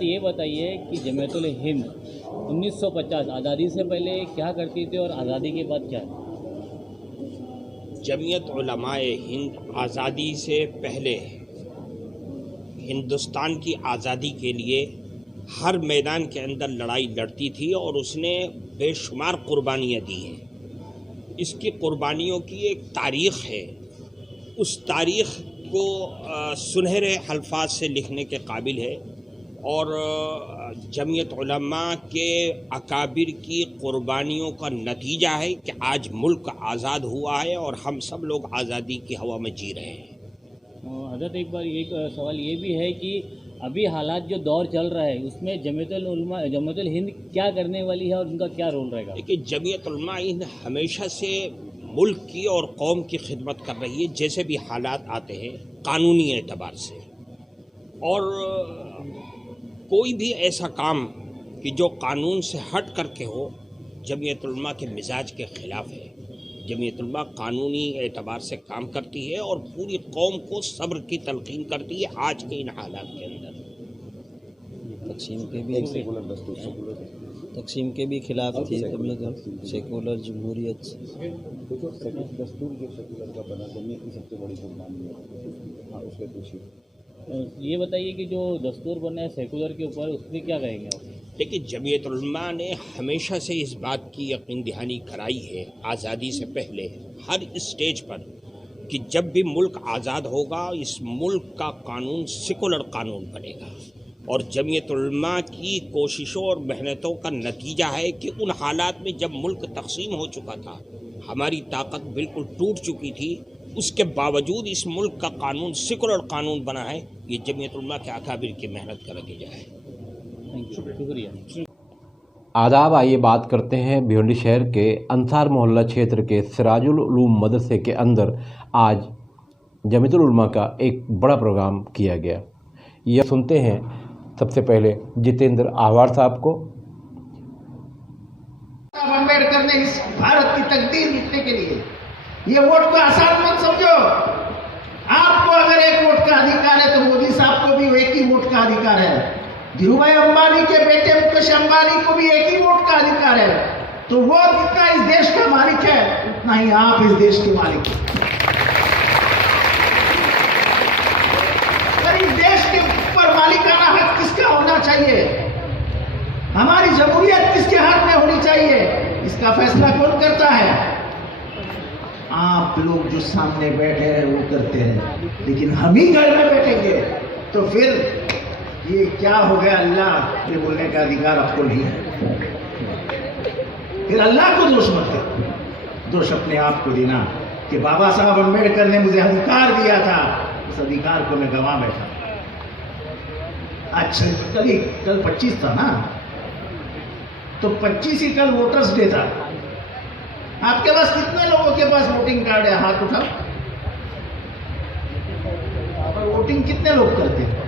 हजरत ये बताइए कि जमीयतुल हिंद 1950 आज़ादी से पहले क्या करती थी और आज़ादी के बाद क्या? जमीयत उलमाए हिंद आज़ादी से पहले हिंदुस्तान की आज़ादी के लिए हर मैदान के अंदर लड़ाई लड़ती थी और उसने बेशुमार कुर्बानियाँ दी हैं। इसकी कुर्बानियों की एक तारीख़ है, उस तारीख़ को सुनहरे अल्फाज से लिखने के काबिल है और जमीयत उलमा के अकाबिर की कुर्बानियों का नतीजा है कि आज मुल्क आज़ाद हुआ है और हम सब लोग आज़ादी की हवा में जी रहे हैं। हजरत एक सवाल ये भी है कि अभी हालात जो दौर चल रहा है उसमें जमीयतुल हिंद क्या करने वाली है और उनका क्या रोल रहेगा? देखिए, जमीयत उलमा हिंद हमेशा से मुल्क की और कौम की खिदमत कर रही है, जैसे भी हालात आते हैं कानूनी एतबार से, और कोई भी ऐसा काम कि जो कानून से हट करके हो जमीयत उलमा के मिजाज के ख़िलाफ़ है। जमीयत उलमा कानूनी एतबार से काम करती है और पूरी कौम को सब्र की तलकीन करती है आज के इन हालात के अंदर। तकसीम के भी खिलाफ थी सेकुलर जमहूरियत दस्तूर जो सेकुलर का बना जमीयत की सबसे बड़ी कुर्बानी है। हाँ, उसके पूछिए। ये बताइए कि जो दस्तूर बना है सेकुलर के ऊपर, उस पर क्या कहेंगे आप? देखिए, जमीयत उलमा ने हमेशा से इस बात की यकीन दहानी कराई है आज़ादी से पहले हर स्टेज पर कि जब भी मुल्क आज़ाद होगा इस मुल्क का कानून सेकुलर कानून बनेगा, और जमीयत उलमा की कोशिशों और मेहनतों का नतीजा है कि उन हालात में जब मुल्क तकसीम हो चुका था, हमारी ताकत बिल्कुल टूट चुकी थी, उसके बावजूद इस मुल्क का कानून सेकुलर कानून बना है। ये जमीयत उलमा के अकाबिर की मेहनत का नतीजा है। शुक्रिया। आदाब, आइए बात करते हैं भिवंडी शहर के अंसार मोहल्ला क्षेत्र के सिराजुल उलूम मदरसे के अंदर आज जमीयतुल उलमा का एक बड़ा प्रोग्राम किया गया। यह सुनते हैं सबसे पहले जितेंद्र आह्वार साहब को। अम्बेडकर ने इस भारत की तकदीर लिखने के लिए ये वोट को आसान मत समझो। आपको अगर एक वोट का अधिकार है तो मोदी साहब को भी एक ही वोट का अधिकार है, धीरूभाई अंबानी के बेटे मुकेश अंबानी को भी एक ही वोट का अधिकार है। तो वो जितना इस देश का मालिक है उतना ही आप इस देश के मालिक हैं। पर इस देश के ऊपर मालिकाना हक किसका होना चाहिए, हमारी जमहूरियत किसके हाथ में होनी चाहिए, इसका फैसला कौन करता है? आप लोग जो सामने बैठे हैं वो करते हैं, लेकिन हम ही घर में बैठेंगे तो फिर ये क्या हो गया? अल्लाह ये बोलने का अधिकार आपको नहीं है। फिर अल्लाह को दोष मत दो, दोष अपने आप को देना कि बाबा साहब अम्बेडकर ने मुझे अधिकार दिया था, उस अधिकार को मैं गंवा बैठा। अच्छा, कल 25 था ना, तो 25 ही कल वोटर्स डे था। आपके पास कितने लोगों के पास वोटिंग कार्ड है? हाथ उठाओ। और वोटिंग कितने लोग करते हैं?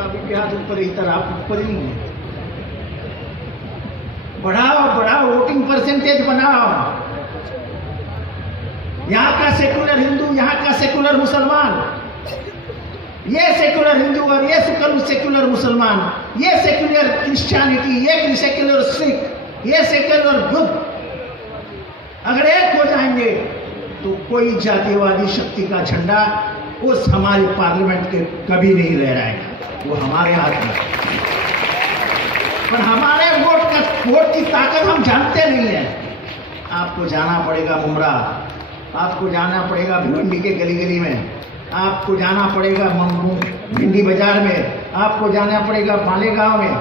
अभी भी हाथ ऊपर, इधर आप ऊपर ही हैं। बढ़ाओ वोटिंग परसेंटेज बनाओ। यहाँ का सेकुलर हिंदू, यहाँ का सेकुलर मुसलमान, ये सेकुलर हिंदू और ये सेकुलर मुसलमान, ये सेकुलर क्रिश्चियनिटी, ये सेकुलर सिख, ये सेकुलर बुद्ध अगर एक हो जाएंगे तो कोई जातिवादी शक्ति का झंडा उस हमारे पार्लियामेंट के कभी नहीं लहराएगा। वो हमारे हाथ में, पर हमारे वोट की ताकत हम जानते नहीं है। आपको जाना पड़ेगा मुमरा, आपको जाना पड़ेगा भिवंडी के गली गली में, आपको जाना पड़ेगा भिंडी बाजार में, आपको जाना पड़ेगा मालेगांव में,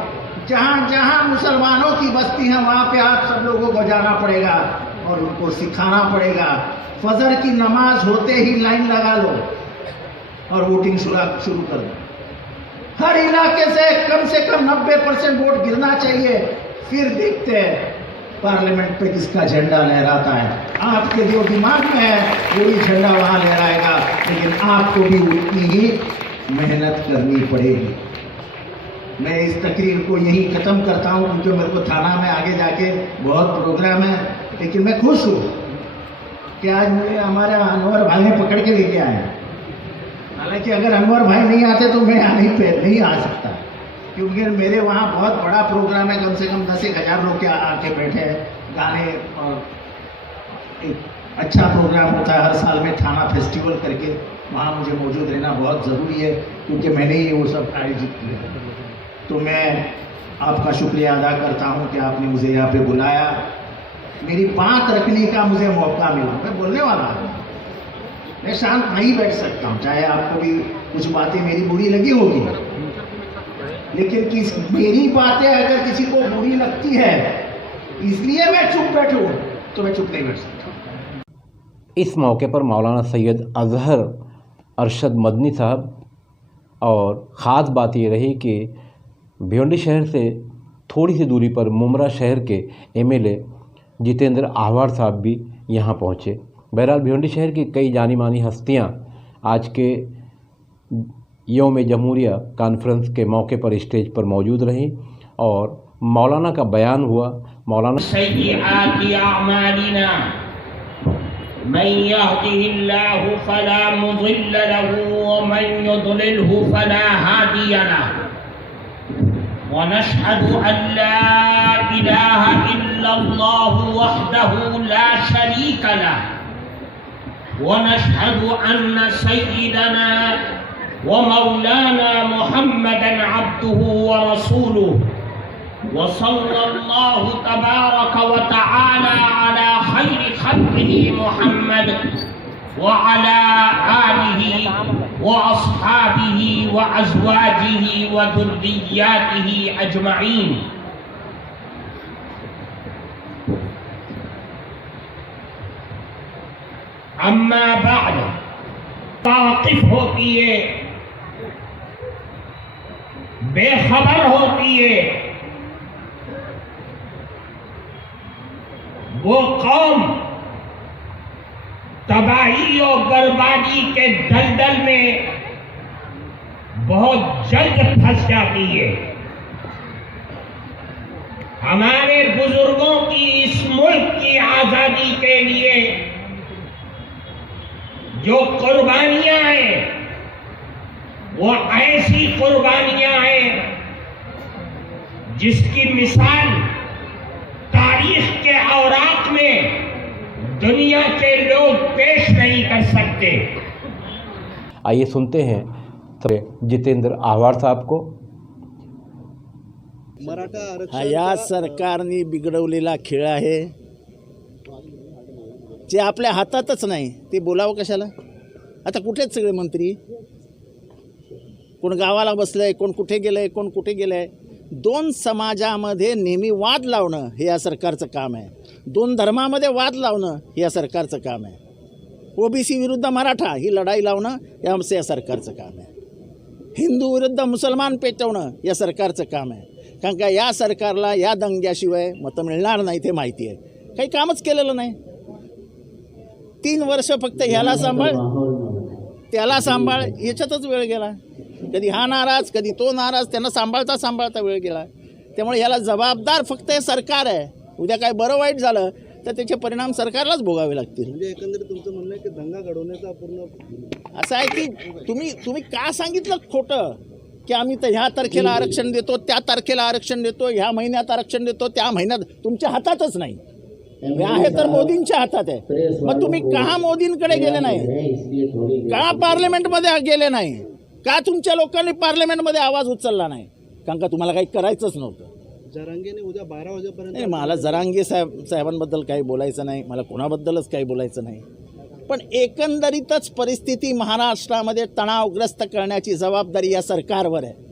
जहाँ जहाँ मुसलमानों की बस्ती है वहाँ पे आप सब लोगों को जाना पड़ेगा और उनको सिखाना पड़ेगा। फजर की नमाज होते ही लाइन लगा लो और वोटिंग शुरू कर दो। हर इलाके से कम 90% वोट गिरना चाहिए, फिर देखते हैं पार्लियामेंट पे किसका झंडा लहराता है। आपके जो दिमाग में है वही झंडा वहाँ लहराएगा, लेकिन आपको भी उतनी ही मेहनत करनी पड़ेगी। मैं इस तकरीर को यही ख़त्म करता हूँ क्योंकि मेरे को थाना में आगे जाके बहुत प्रोग्राम है, लेकिन मैं खुश हूँ कि आज मुझे हमारे अनवर भाई ने पकड़ के लेके आए। हालांकि अगर अनवर भाई नहीं आते तो मैं यहाँ नहीं आ सकता, क्योंकि मेरे वहाँ बहुत बड़ा प्रोग्राम है, कम से कम 10,000 लोग के आके बैठे हैं, गाने और एक अच्छा प्रोग्राम होता है हर साल में थाना फेस्टिवल करके, वहाँ मुझे मौजूद रहना बहुत ज़रूरी है क्योंकि मैंने ही वो सब आयोजित किया। तो मैं आपका शुक्रिया अदा करता हूँ कि आपने मुझे यहाँ पे बुलाया, मेरी बात रखने का मुझे मौका मिला। मैं बोलने वाला हूँ, मैं शांत नहीं बैठ सकता हूँ, चाहे आपको भी कुछ बातें मेरी बुरी लगी होगी, लेकिन मेरी बातें अगर किसी को बुरी लगती है इसलिए मैं चुप बैठूं तो मैं चुप नहीं बैठ सकता। इस मौके पर मौलाना सैयद अजहर अरशद मदनी साहब और ख़ास बात ये रही कि भिवंडी शहर से थोड़ी सी दूरी पर मुमरा शहर के एमएलए जितेंद्र आहवार साहब भी यहाँ पहुँचे। बहरहाल भिवंडी शहर की कई जानी मानी हस्तियाँ आज के यौम जमहूरिया कॉन्फ्रेंस के मौके पर स्टेज पर मौजूद रहीं और मौलाना का बयान हुआ। मौलाना सय्यिआति अअमालिना मन यहदिहिल्लाहु फला मुदिल्ल लहु व मन युद्लिलहु फला हादिय लहु व नशहदु अन ला इलाहा इल्लल्लाहु वहदहु ला शरीक लहु व नशहदु अन्न सय्यिदना व मौलाना मुहम्मदन अब्दुहु व रसूलुहु व सल्लल्लाहु तबारक व तआला अला खैरि खल्क़िही मुहम्मद व अला आलिही व अस्हाबिही व अज़वाजिही व दुर्रिय्यातिही अजमईन। अम्मा बाद, वाकिफ होती है, बेखबर होती है वो कौम तबाही और बर्बादी के दलदल में बहुत जल्द फंस जाती है। हमारे बुजुर्गों की इस मुल्क की आजादी के लिए जो कुर्बानियां हैं वो ऐसी कुर्बानियां हैं जिसकी मिसाल तारीख के औराक में दुनिया के लोग पेश नहीं कर सकते। आइए सुनते हैं जितेंद्र आहवार साहब को। हा या सरकारने बिघडवलेला खेळ आहे, जे आपल्या हातातच नाही ते बोलावं कशाला। आता कुठेच सगळे मंत्री, कोण गावाला बसलंय, कोण कुठे गेलंय, कोण कुठे गेलंय। दोन समाजामध्ये नेहमी वाद लावणं हे या सरकारचं काम आहे, दोन धर्मामध्ये वाद लावणं हे या सरकारचं काम आहे, ओबीसी विरुद्ध मराठा ही लढाई लावणं या सरकारचं काम आहे, हिंदू विरुद्ध मुसलमान पेटवणं या सरकारचं काम आहे। कारण का या सरकारला या दंग्याशिवाय मतं मिळणार नाही ते माहिती आहे, काही कामच केलेलं नाही। 3 वर्ष फक्त ह्याला सांभाळ त्याला सांभाळ याच्यातच वेळ गेला, कधी हा नाराज कधी तो नाराज, त्यांना सांभाळता सांभाळता वेळ गेला। त्यामुळे ह्याला जबाबदार फक्त हे सरकार आहे। उद्या काय बरं वाईट झालं तर त्याचे परिणाम सरकारलाच भोगावे लागतील। म्हणजे एकंदरीत तुमचं म्हणणं आहे की दंगा घडवण्याचा पूर्ण असं आहे की तुम्ही का सांगितलं खोटं की आम्ही तर ह्या तारखेला आरक्षण देतो, त्या तारखेला आरक्षण देतो, ह्या महिन्यात आरक्षण देतो, त्या महिन्यात तुमच्या हातातच नाही, हे आहे तर मोदींच्या हातात आहे। मग तुम्ही का मोदींकडे गेले नाही, का पार्लमेंटमध्ये गेले नाही, का तुमच्या लोकांनी पार्लमेंटमध्ये आवाज उचलला नाही? कारण का तुम्हाला काही करायचंच नव्हतं। जरांगेने उद्या 12 वाजेपर्यंत नाही, मला जरांगे साहेबांबद्दल काही बोलायचं नाही, मला कोणाबद्दलच काही बोलायचं नाही, पण एकंदरीतच परिस्थिती महाराष्ट्रामध्ये तणावग्रस्त करण्याची जबाबदारी या सरकारवर आहे।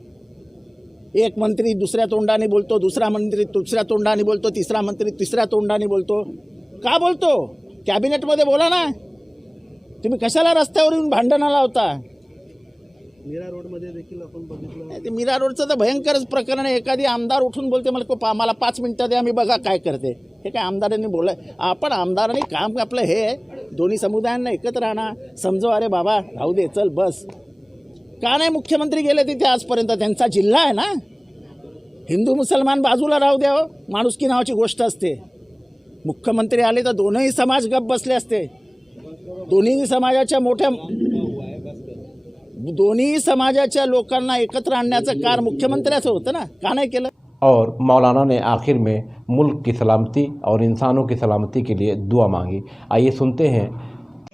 एक मंत्री दुसऱ्या तोंडाने बोलतो, दुसरा मंत्री दुसऱ्या तोंडाने बोलतो, तिसरा मंत्री तिसऱ्या तोंडाने बोलतो। का बोलतो? कॅबिनेटमध्ये बोला ना, तुम्ही कशाला रस्त्यावर येऊन भांडणं लावता? मीरा रोडमध्ये देखील आपण बघितलं, ते मीरा रोडचं तर भयंकरच प्रकरण आहे। एखादी आमदार उठून बोलते मला 5 मिनिटं द्या, मी बघा काय करते। हे काय आमदारांनी बोलाय? आपण आमदारांनी काम आपलं हे आहे, दोन्ही समुदायांना एकत्र आणा, समजवा, अरे बाबा राहू दे, चल बस। का नाही मुख्यमंत्री गेले तिथे आजपर्यंत? त्यांचा जिल्हा आहे ना, हिंदू मुसलमान बाजूला राहू द्या, माणुसकी नावाची गोष्ट असते। मुख्यमंत्री आले तर दोनही समाज गप्प बसले असते, दोन्ही समाजाच्या मोठ्या दोन्ही समाजाच्या लोकांना एकत्र आणण्याचं कार्य मुख्यमंत्र्याचं होतं ना, का नाही केलं? और मौलाना ने आखिर में मुल्क की सलामती और इंसानों की सलामती के लिए दुआ मांगी। आइए सुनते हैं।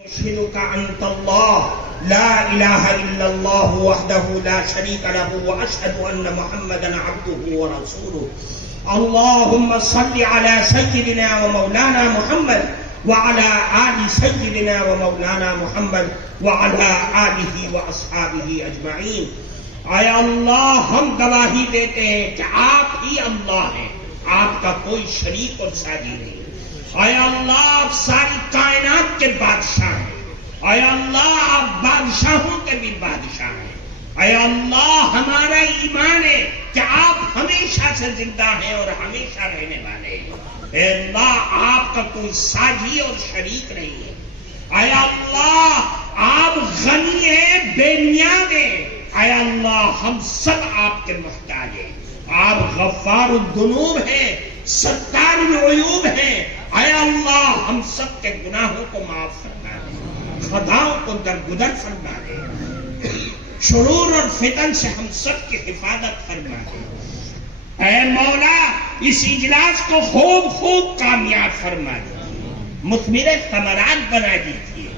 अशहदुका अन्तल्लाह ला इलाहा इल्लल्लाह वहदहु ला शरीका लहु व अशहदु अन्न मुहम्मदन अब्दुहु व रसूलुहु। अल्लाहुम्मा सल्लि अला सय्यिदिना व मौलाना मुहम्मद व अला आलि सय्यिदिना व मौलाना मुहम्मद व अला आलिहि व अस्हाबिहि अजमईन। आय अल्लाह, हम गवाही देते हैं कि आप ही अल्लाह हैं, आपका कोई शरीक और साझी नहीं। आय अल्लाह, आप सारी कायनात के बादशाह हैं। आय अल्लाह, आप बादशाहों के भी बादशाह हैं। आय अल्लाह, हमारा ईमान है कि आप हमेशा से जिंदा हैं और हमेशा रहने वाले हैं। ऐ अल्लाह, आपका कोई साझी और शरीक नहीं है। आय अल्लाह, आप गनी हैं, बेनियाद हैं। आय अल्लाह, हम सब आपके मोहताज हैं। आप गफ्फारुद्दुनूब हैं, सत्तारुल-उयूब हैं। आय अल्लाह, हम सब के गुनाहों को माफ फरमा दे, खताओं को दरगुदर फरमा दे, शुरूर और फितन से हम सब की हिफाजत फरमा दे। ऐ मौला, इस इजलास को खूब खूब कामयाब फरमा दे, मुस्मिर समरात बना दीजिए।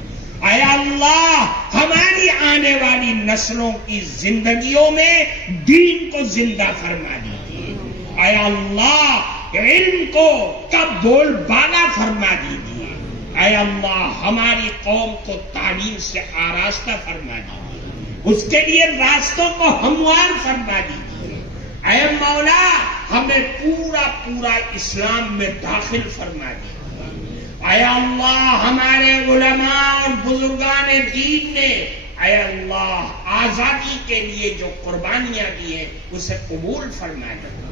आय अल्लाह, हमारी आने वाली नस्लों की जिंदगियों में दीन को जिंदा फरमा दीजिए। आय अल्लाह, इल्म को कब बोलबाला फरमा दीजिए। आय अल्लाह, हमारी कौम को तालीम से आरास्ता फरमा दीजिए, उसके लिए रास्तों को हमवार फरमा दीजिए। आय मौला, हमें पूरा पूरा इस्लाम में दाखिल फरमा दीजिए। आय अल्लाह, हमारे उलमा और बुजुर्गान दीन ने आय अल्लाह आजादी के लिए जो कुर्बानियां दी हैं उसे कबूल फरमा दीजिए,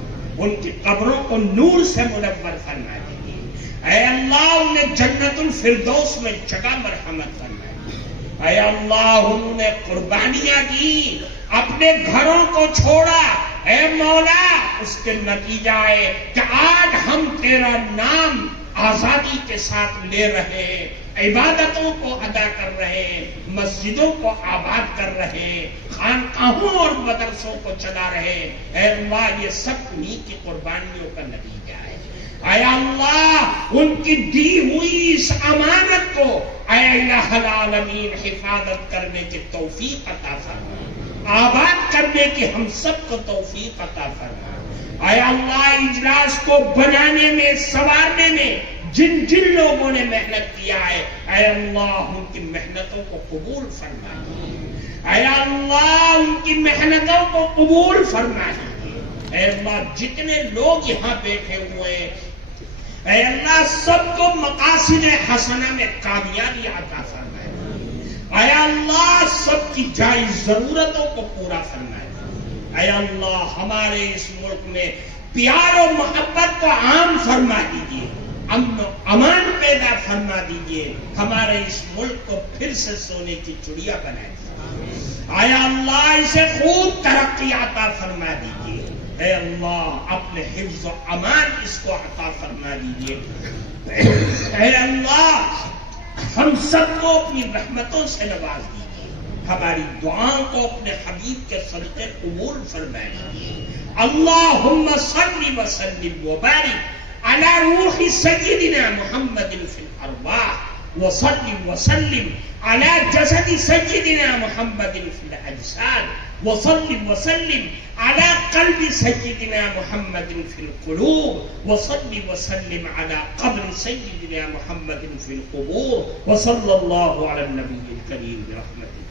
उनकी कब्रों को नूर से मुनव्वर फरमा दीजिए। आय अल्लाह, उन्हें जन्नतुल फिरदौस में जगह मरहमत फरमा दीजिए। आय अल्लाह, उन्होंने कुर्बानियां दी, अपने घरों को छोड़ा। ऐ मौला, उसके नतीजा है कि आज हम तेरा नाम आजादी के साथ ले रहे हैं, इबादतों को अदा कर रहे हैं, मस्जिदों को आबाद कर रहे हैं, खानकाहों और मदरसों को चला रहे हैं। ऐ अल्लाह, ये सब उन्हीं की कुर्बानियों का नतीजा है। ऐ अल्लाह, उनकी दी हुई इस अमानत को ऐ इलाहुल आलमीन हिफाजत करने की तौफीक अता फरमा, आबाद करने की हम सबको तौफीक अता फरमा। आय अल्लाह, इजलास को बनाने में, संवारने में जिन जिन लोगों ने मेहनत किया है, आय अल्लाह, उनकी मेहनतों को कबूल फरमा। आय अल्लाह, उनकी मेहनतों को कबूल फरमा। आय अल्लाह, जितने लोग यहाँ बैठे हुए हैं, आय अल्लाह, सबको मकासिद हसना में कामयाबी अता फरमा। आय अल्लाह, सबकी जायज जरूरतों को पूरा फरमा। ऐ अल्लाह, हमारे इस मुल्क में प्यार और मोहब्बत को आम फरमा दीजिए, अमन अमान पैदा फरमा दीजिए, हमारे इस मुल्क को फिर से सोने की चिड़िया बना दीजिए। ऐ अल्लाह, इसे खूब तरक्की अता फरमा दीजिए। ऐ अल्लाह, अपने हिफ्ज़ और अमान इसको अता फरमा दीजिए। ऐ अल्लाह, हम सबको अपनी रहमतों से नवाज दीजिए, हमारी दुआओं को अपने हबीब के सदक़े कबूल फरमाइए। अल्लाहुम्मा सल्लि व सल्लिम व बारिक अला रूहि सय्यिदिना मुहम्मदिन फिल अरवाह व सल्लि व सल्लिम अला जसदि सय्यिदिना मुहम्मदिन फिल अजसाद व सल्लि व सल्लिम अला क़ल्बि सय्यिदिना मुहम्मदिन फिल क़ुलूब व सल्लि व सल्लिम अला क़ब्रि सय्यिदिना मुहम्मदिन फिल क़ुबूर व सल्लल्लाहु अला नबिय्यिल करीम बिरहमतिही।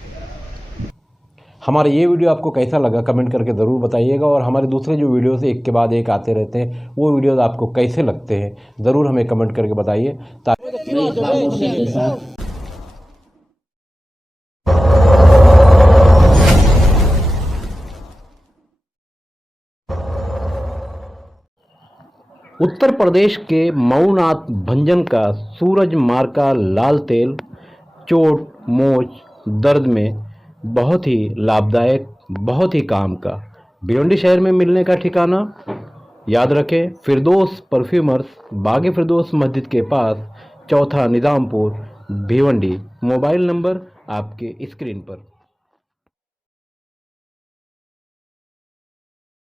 हमारा ये वीडियो आपको कैसा लगा कमेंट करके ज़रूर बताइएगा, और हमारे दूसरे जो वीडियोस एक के बाद एक आते रहते हैं वो वीडियोस आपको कैसे लगते हैं ज़रूर हमें कमेंट करके बताइए। उत्तर प्रदेश के मऊनाथ भंजन का सूरज मार्का लाल तेल चोट मोच दर्द में बहुत ही लाभदायक, बहुत ही काम का। भिवंडी शहर में मिलने का ठिकाना याद रखें, फिरदौस परफ्यूमर्स, बाग फिरदौस मस्जिद के पास, चौथा निज़ामपुर, भिवंडी। मोबाइल नंबर आपके स्क्रीन पर।